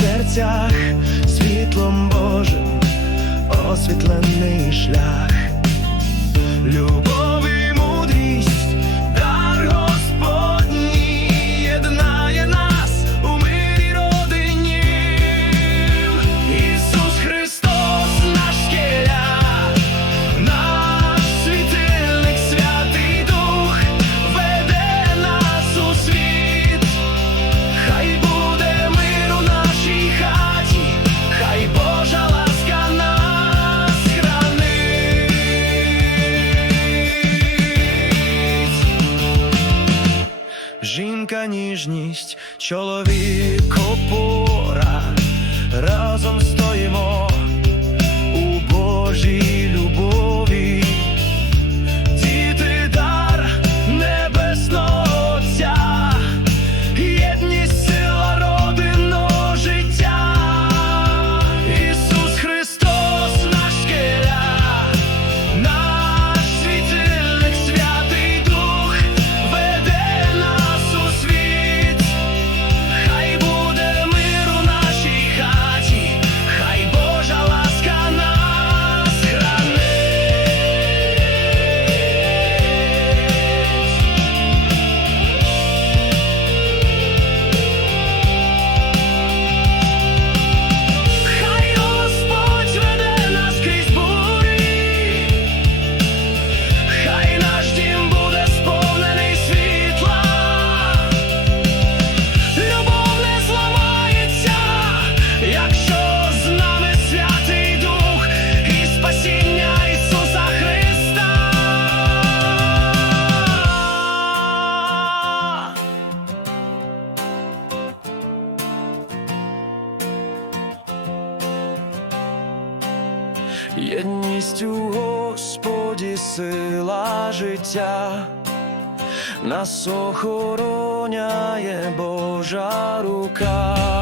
серцях світлом Божим освітлений шлях. тонка ніжність чоловік опор. Єдність у Господі сила життя, нас охороняє Божа рука.